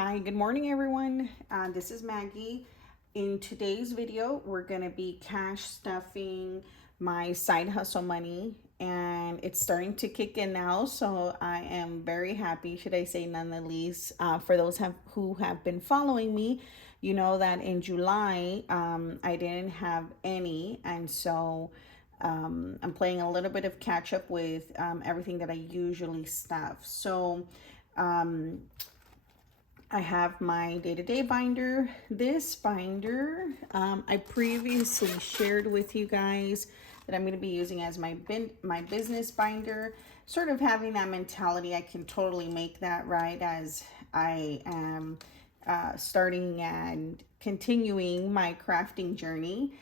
Hi, good morning everyone. This is Maggie. In today's video, we're going to be cash stuffing my side hustle money, and it's starting to kick in now. So I am very happy, should I say, none the least. For those who have been following me, you know that in July, I didn't have any. And so I'm playing a little bit of catch up with everything that I usually stuff. So I have my DaytoDay binder. This binder, I previously shared with you guys that I'm going to be using as my business binder. Sort of having that mentality, I can totally make that right as I am starting and continuing my crafting journey.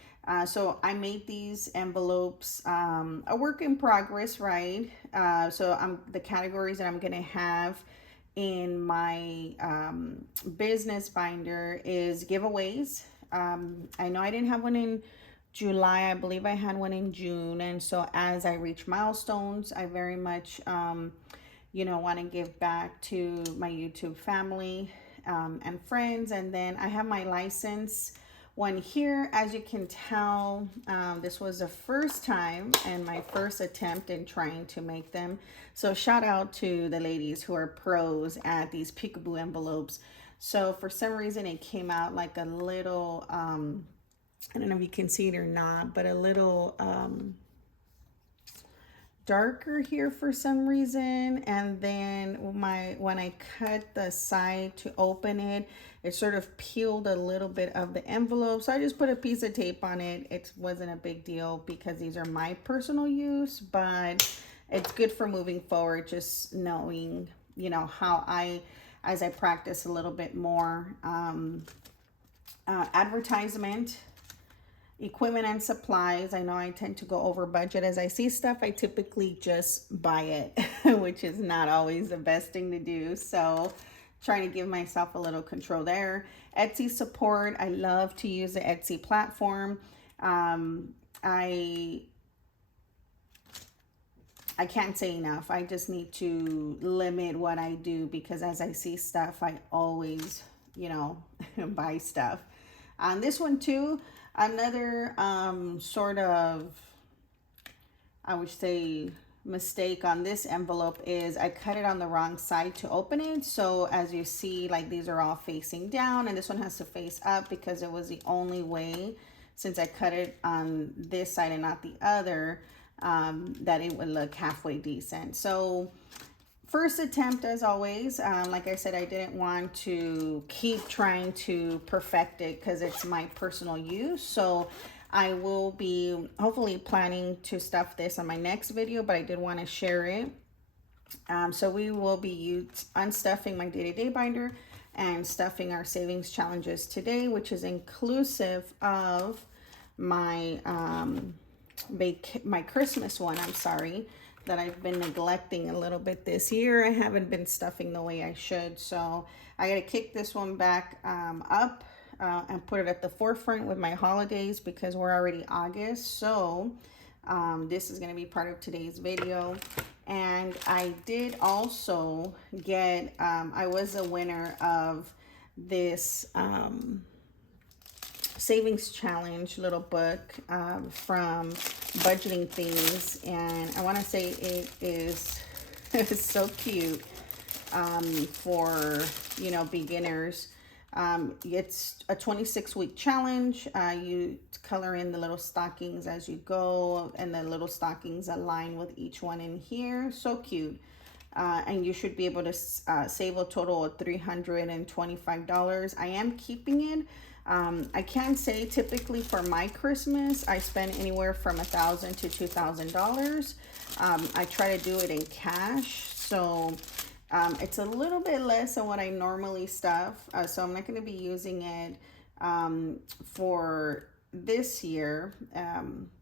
So I made these envelopes, a work in progress, right? So the categories that I'm going to have in my business binder is giveaways. I know I didn't have one in July. I believe I had one in June. And so as I reach milestones, I very much, want to give back to my YouTube family and friends. And then I have my license one here. As you can tell, this was the first time and my first attempt in trying to make them. So shout out to the ladies who are pros at these peekaboo envelopes. So for some reason it came out like a little, I don't know if you can see it or not, but a little darker here for some reason. And then when I cut the side to open it, it sort of peeled a little bit of the envelope. So I just put a piece of tape on it. It wasn't a big deal because these are my personal use, but it's good for moving forward, just knowing, how as I practice a little bit more. Advertisement, equipment and supplies. I know I tend to go over budget. As I see stuff, I typically just buy it, which is not always the best thing to do. So trying to give myself a little control there. Etsy support. I love to use the Etsy platform. I can't say enough. I just need to limit what I do because as I see stuff, I always, buy stuff. On this one too, another sort of, I would say, mistake on this envelope is I cut it on the wrong side to open it. So as you see, like these are all facing down and this one has to face up because it was the only way, since I cut it on this side and not the other, that it would look halfway decent. So first attempt, as always. Like I said, I didn't want to keep trying to perfect it because it's my personal use. So I will be hopefully planning to stuff this on my next video, but I did want to share it. So we will be unstuffing my day-to-day binder and stuffing our savings challenges today, which is inclusive of my my Christmas one, that I've been neglecting a little bit this year. I haven't been stuffing the way I should. So I got to kick this one back up and put it at the forefront with my holidays because we're already August. So this is going to be part of today's video. And I did also get, I was a winner of this savings challenge little book from Budgetnthings, and I want to say it is so cute for beginners. It's a 26-week challenge. You color in the little stockings as you go, and the little stockings align with each one in here. So cute. And you should be able to save a total of $325. I am keeping it. I can say typically for my Christmas, I spend anywhere from $1,000 to $2,000. I try to do it in cash. So it's a little bit less than what I normally stuff. So I'm not going to be using it for this year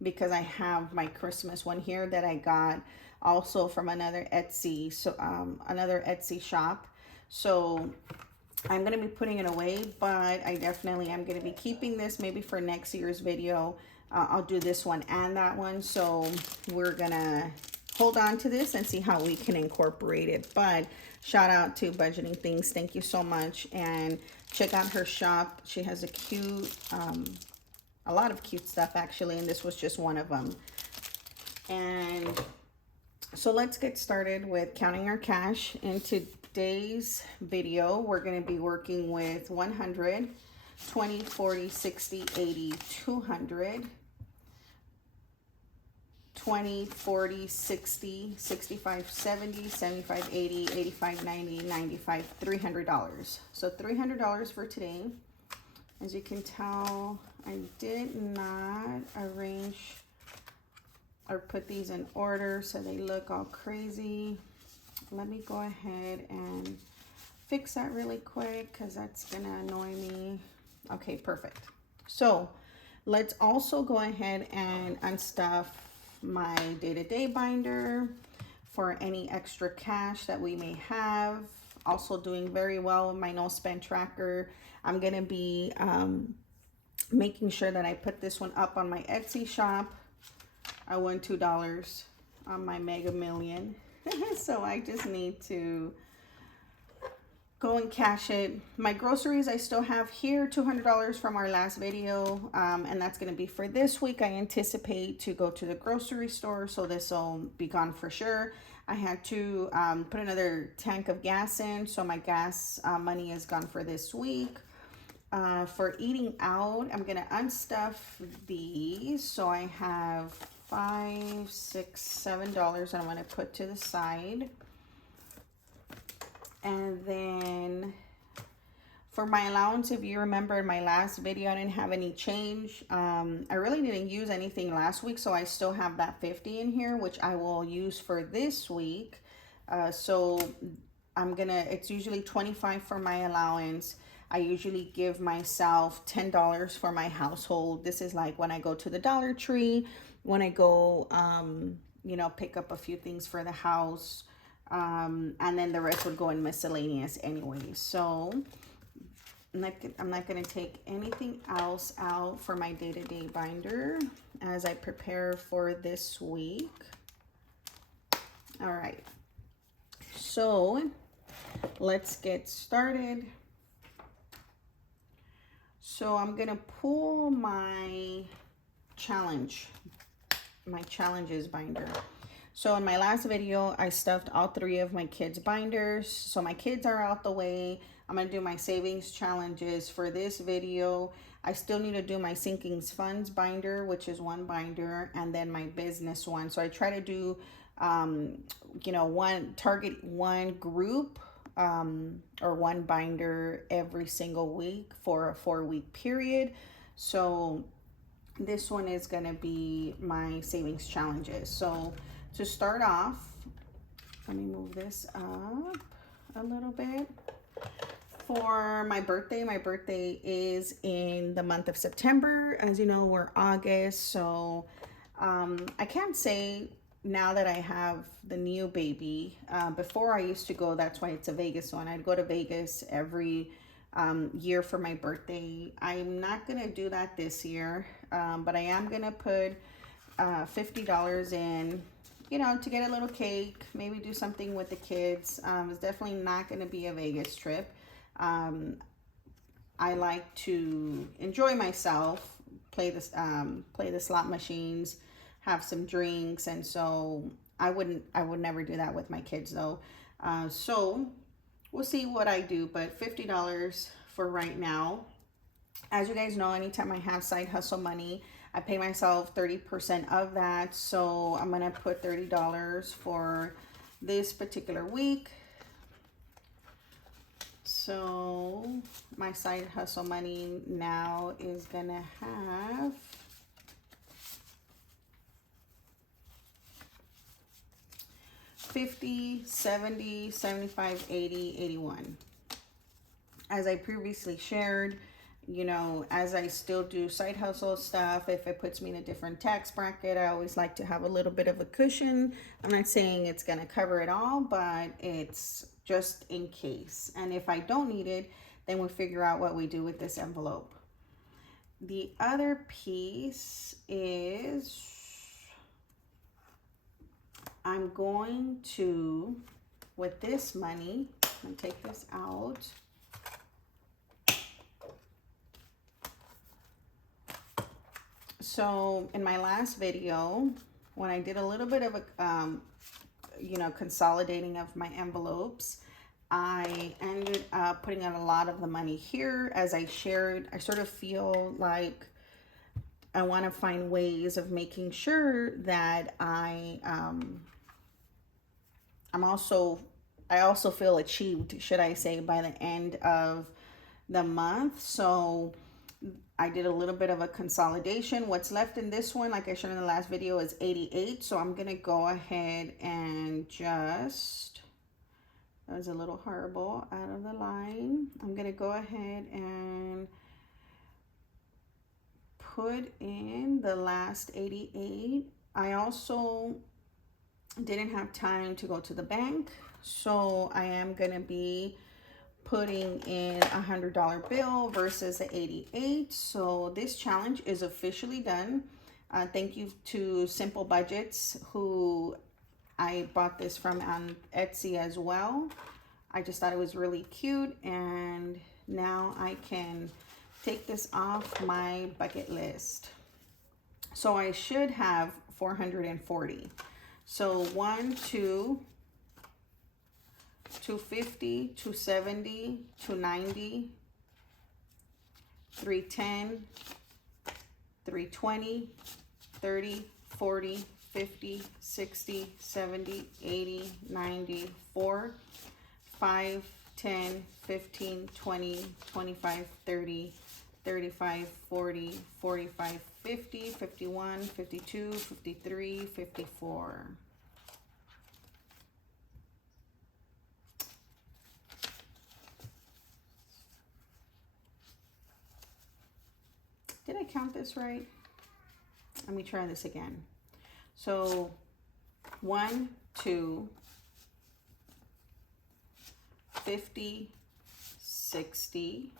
because I have my Christmas one here that I got also from another Etsy, another Etsy shop. So I'm going to be putting it away, but I definitely am going to be keeping this maybe for next year's video. I'll do this one and that one. So we're going to hold on to this and see how we can incorporate it. But shout out to Budgeting Things. Thank you so much. And check out her shop. She has a cute, a lot of cute stuff actually. And this was just one of them. And so let's get started with counting our cash. In today's video, we're going to be working with 100, 20, 40, 60, 80, 200, 20, 40, 60, 65, 70, 75, 80, 85, 90, 95, $300. So $300 for today. As you can tell, I did not arrange or put these in order so they look all crazy. Let me go ahead and fix that really quick because that's gonna annoy me. Okay, perfect. So let's also go ahead and unstuff my day-to-day binder for any extra cash that we may have. Also doing very well with my no spend tracker. I'm gonna be making sure that I put this one up on my Etsy shop. I won $2 on my Mega Million. So I just need to go and cash it. My groceries I still have here, $200 from our last video, and that's going to be for this week. I anticipate to go to the grocery store, so this will be gone for sure. I had to put another tank of gas in, so my gas money is gone for this week. For eating out, I'm going to unstuff these, so I have $5, $6, $7 that I'm going to put to the side. And then for my allowance, if you remember in my last video, I didn't have any change. I really didn't use anything last week, so I still have that 50 in here, which I will use for this week. So it's usually 25 for my allowance. I usually give myself $10 for my household. This is like when I go to the Dollar Tree, when I go, you know, pick up a few things for the house. And then the rest would go in miscellaneous anyway. So I'm not going to take anything else out for my day-to-day binder as I prepare for this week. All right. So let's get started. So I'm going to pull my challenges binder. So in my last video, I stuffed all 3 of my kids' binders. So my kids are out the way. I'm going to do my savings challenges for this video. I still need to do my sinking funds binder, which is 1 binder, and then my business one. So I try to do, you know, target 1 group or 1 binder every single week for a 4-week period. So this one is going to be my savings challenges. So to start off, let me move this up a little bit. For my birthday is in the month of September. As you know, we're August, so I can't say now that I have the new baby. Before I used to go, that's why it's a Vegas one. I'd go to Vegas every year for my birthday. I'm not gonna do that this year, but I am gonna put $50 in, you know, to get a little cake, maybe do something with the kids. It's definitely not going to be a Vegas trip. I like to enjoy myself, play the slot machines, have some drinks, and so I would never do that with my kids though. So we'll see what I do, but $50 for right now. As you guys know, anytime I have side hustle money, I pay myself 30% of that. So I'm going to put $30 for this particular week. So my side hustle money now is going to have $50, $70, $75, $80, $81. As I previously shared, you know, as I still do side hustle stuff, if it puts me in a different tax bracket, I always like to have a little bit of a cushion. I'm not saying it's going to cover it all, but it's just in case. And if I don't need it, then we'll figure out what we do with this envelope. The other piece is I'm going to, with this money, I'm gonna take this out. So in my last video, when I did a little bit of a, you know, consolidating of my envelopes, I ended up putting out a lot of the money here. As I shared, I sort of feel like I want to find ways of making sure that I also feel achieved, should I say, by the end of the month. So I did a little bit of a consolidation. What's left in this one, like I showed in the last video, is 88. So I'm going to go ahead and just, that was a little horrible, out of the line. I'm going to go ahead and put in the last 88. I also didn't have time to go to the bank, so I am going to be putting in $100 bill versus the 88. So this challenge is officially done. Thank you to Simple Budgets, who I bought this from on Etsy as well. I just thought it was really cute, and now I can take this off my bucket list. So I should have 440. So 1, 2, 250, 270, 290, 310, 320, 30, 40, 50, 60, 70, 80, 90, 4, 5, 10, 15, 20, 25, 30, 35, 40, 45, 50, 51, 52, 53, 54. Did I count this right? Let me try this again. So 1, 2, 50, 60,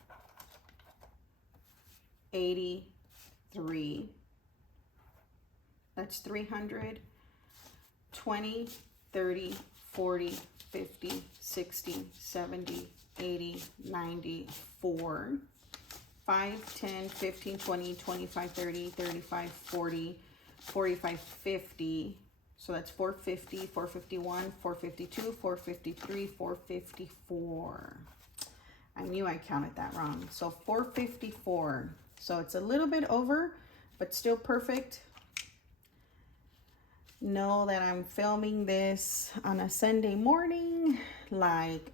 83, that's 300, 20, 30, 40, 50, 60, 70, 80, 90, 4, 5, 10, 15, 20, 25, 30, 35, 40, 45, 50. So that's 450, 451, 452, 453, 454. I knew I counted that wrong. So 454. So it's a little bit over, but still perfect. Know that I'm filming this on a Sunday morning, like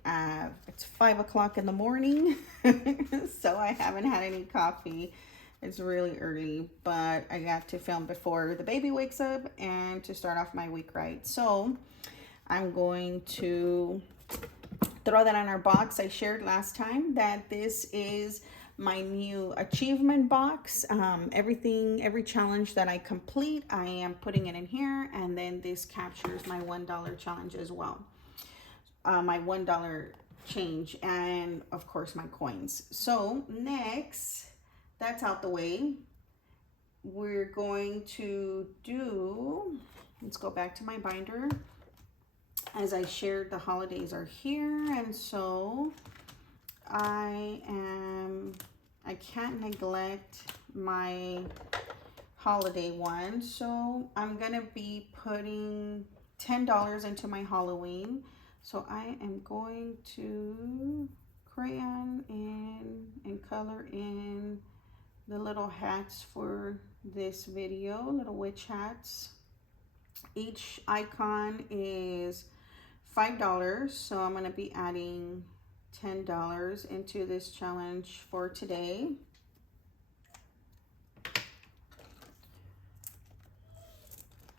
it's 5 o'clock in the morning. So I haven't had any coffee. It's really early, but I got to film before the baby wakes up and to start off my week right. So I'm going to throw that on our box. I shared last time that this is my new achievement box. Every challenge that I complete, I am putting it in here, and then this captures my $1 challenge as well. My $1 change, and of course my coins. So next, that's out the way. We're going to do, let's go back to my binder. As I shared, the holidays are here, and so I can't neglect my holiday one. So I'm gonna be putting $10 into my Halloween. So I am going to crayon in and color in the little hats for this video, little witch hats. Each icon is $5, so I'm going to be adding $10 into this challenge for today.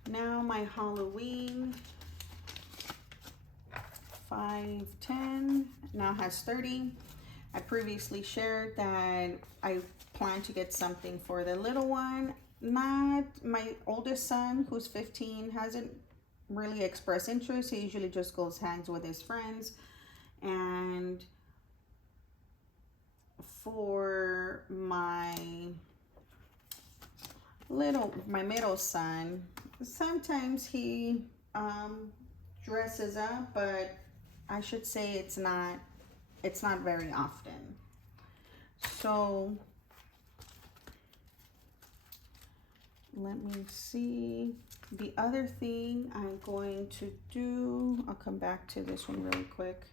Now my Halloween 5, 10 now has 30. I previously shared that I plan to get something for the little one. Not my oldest son, who's 15, hasn't really expressed interest. He usually just goes hangs with his friends. And for my middle son, sometimes he dresses up, but I should say it's not very often. So let me see. The other thing I'm going to do, I'll come back to this one really quick.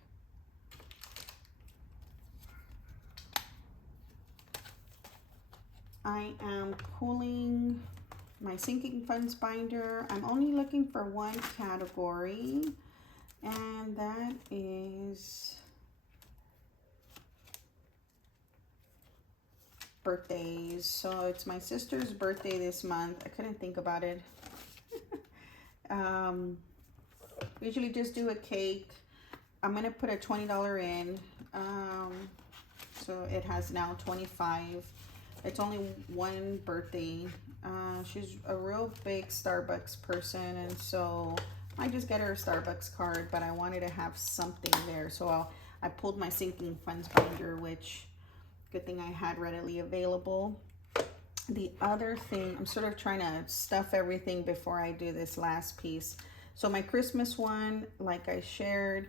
I am pulling my sinking funds binder. I'm only looking for one category, and that is birthdays. So it's my sister's birthday this month. I couldn't think about it. Usually just do a cake. I'm gonna put a $20 in. So it has now 25. It's only one birthday. She's a real big Starbucks person, and so I just get her a Starbucks card, but I wanted to have something there. So I pulled my sinking funds binder, which good thing I had readily available. The other thing, I'm sort of trying to stuff everything before I do this last piece. So my Christmas one, like I shared,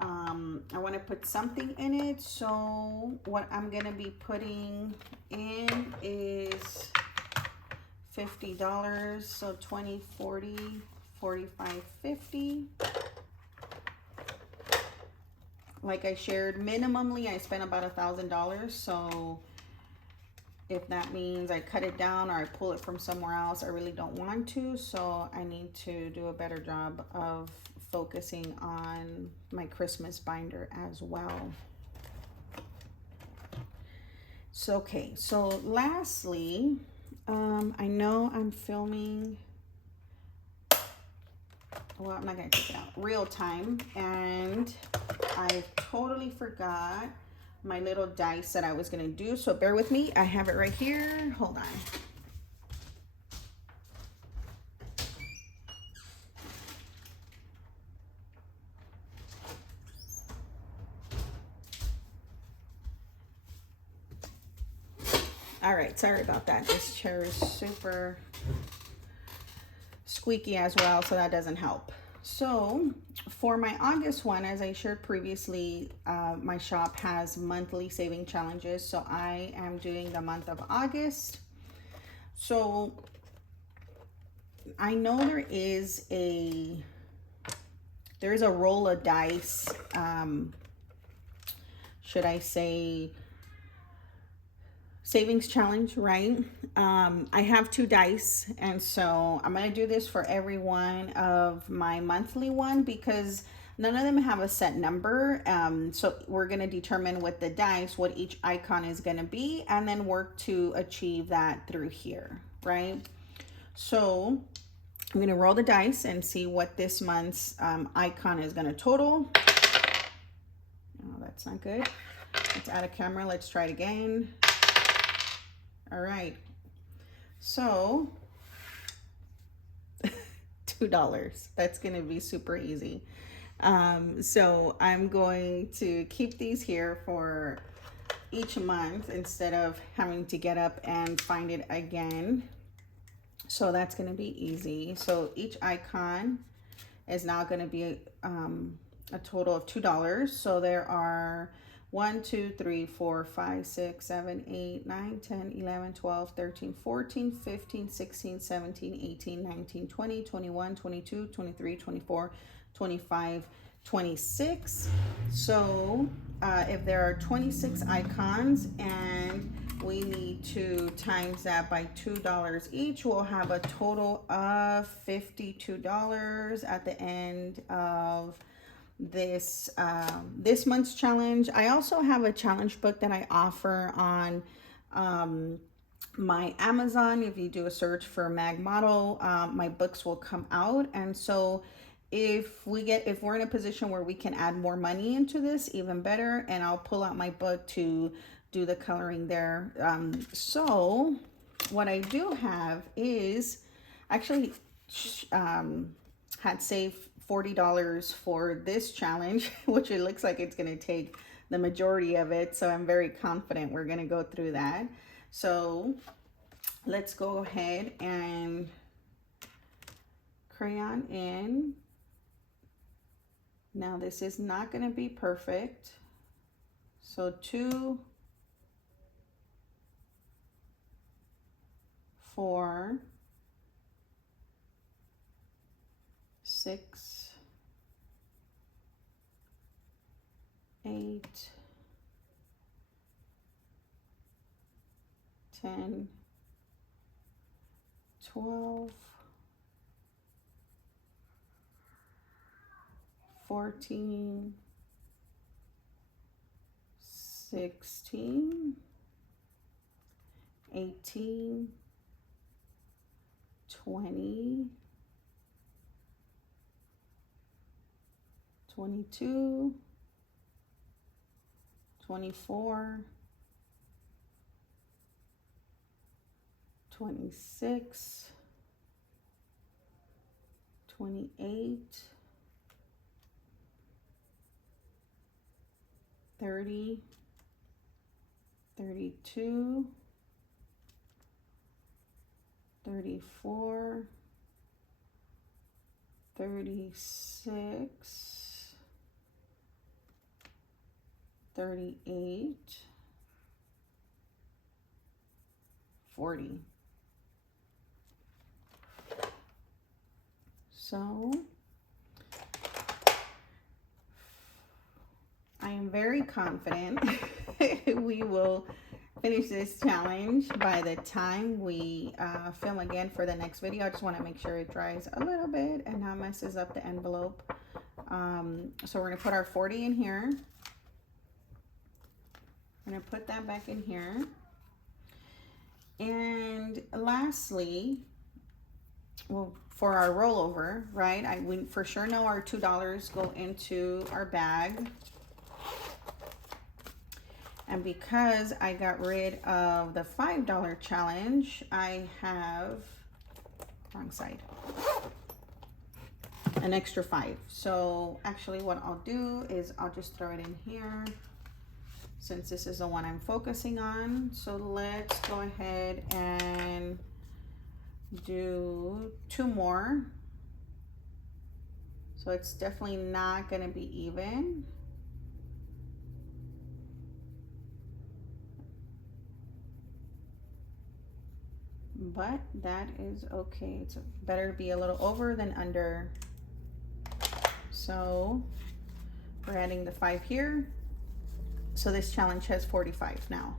I want to put something in it. So what I'm going to be putting in is $50. So 20, 40, 45, 50. Like I shared, minimally I spent about $1,000. So if that means I cut it down or I pull it from somewhere else, I really don't want to. So I need to do a better job of focusing on my Christmas binder as well. So, okay. So lastly, I know I'm filming, well, I'm not going to take it out, real time. And I totally forgot my little dice that I was going to do. So bear with me. I have it right here. Hold on. All right, sorry about that. This chair is super squeaky as well, so that doesn't help. So for my August one, as I shared previously, my shop has monthly saving challenges. So I am doing the month of August. So I know there is a roll of dice, should I say, savings challenge, right? I have 2 dice, and so I'm gonna do this for every one of my monthly one because none of them have a set number. So we're gonna determine with the dice what each icon is gonna be and then work to achieve that through here, right? So I'm gonna roll the dice and see what this month's icon is gonna total. Oh, that's not good. Let's add a camera. Let's try it again. All right, so $2. That's gonna be super easy. So I'm going to keep these here for each month instead of having to get up and find it again. So that's gonna be easy. So each icon is now gonna be a total of $2. So there are 1, 2, 3, 4, 5, 6, 7, 8, 9, 10, 11, 12, 13, 14, 15, 16, 17, 18, 19, 20, 21, 22, 23, 24, 25, 26. So if there are 26 icons and we need to times that by $2 each, we'll have a total of $52 at the end of this this month's challenge. I also have a challenge book that I offer on my Amazon. If you do a search for Mag Model, my books will come out. And so if we're in a position where we can add more money into this, even better, and I'll pull out my book to do the coloring there. So what I do have is actually had saved $40 for this challenge, which it looks like it's going to take the majority of it. So I'm very confident we're going to go through that. So let's go ahead and crayon in Now this is not going to be perfect. So 2, 4, 6, 8, 10, 12, 14, 16, 18, 20, 22, 24, 26, 28, 30, 32, 34, 36, 38, 40. So I am very confident we will finish this challenge by the time we film again for the next video. I just want to make sure it dries a little bit and not messes up the envelope. So we're going to put our 40 in here. I'm going to put that back in here. And lastly, well, for our rollover, right? We for sure know our $2 go into our bag. And because I got rid of the $5 challenge, I have, wrong side, an extra 5. So actually what I'll do is I'll just throw it in here since this is the one I'm focusing on. So let's go ahead and do 2 more. So it's definitely not going to be even. But that is okay. It's better to be a little over than under. So we're adding the 5 here. So this challenge has 45 now.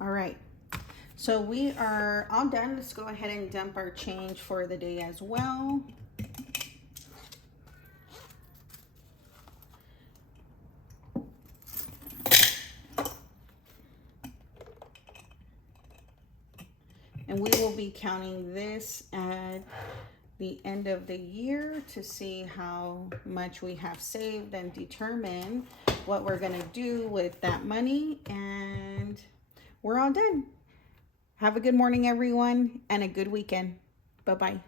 All right, so we are all done. Let's go ahead and dump our change for the day as well. And we will be counting this at the end of the year to see how much we have saved and determine what we're going to do with that money. And we're all done. Have a good morning, everyone, and a good weekend. Bye-bye.